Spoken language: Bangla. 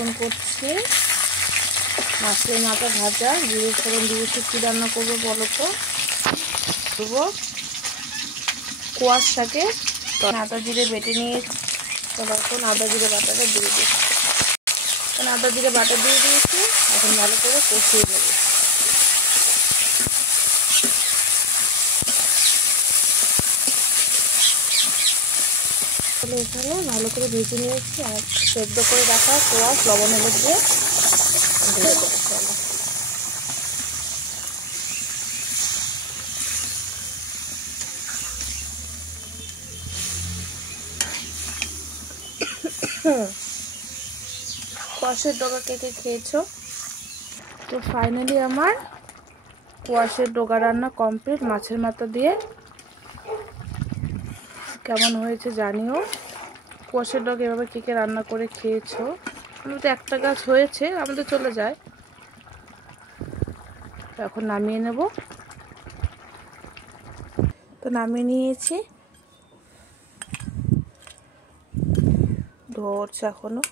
এখন করছি মাছের মাথা ভাজা, জিরে ফোড়ন দিয়েছি। কী রান্না করবো বলো তো? করবো কোয়াশ শাকে আদা জিরে বেটে নিয়েছি। এখন আদা জিরে বাটাটা দিয়ে দিচ্ছি। আদা জিরে বাটা দিয়ে দিয়েছি, এখন ভালো করে কষিয়ে নেব। এখানে ভালো করে ভেজে নিয়েছি আর সেদ্ধ করে রাখা কোয়াশ লবণ হলুদ দিয়ে দিয়ে দেবো। কোয়াশের ডগা কে কে খেয়েছো? তো ফাইনালি আমার কোয়াশের ডগা রান্না কমপ্লিট মাছের মাথা দিয়ে। কেমন হয়েছে জানিও। কোয়াশের ডগা এভাবে কে কে রান্না করে খেয়েছো? আমাদের একটা গাছ হয়েছে, আমাদের চলে যায়। এখন নামিয়ে নেব। তো নামিয়ে নিয়েছি, ধরছে এখনো।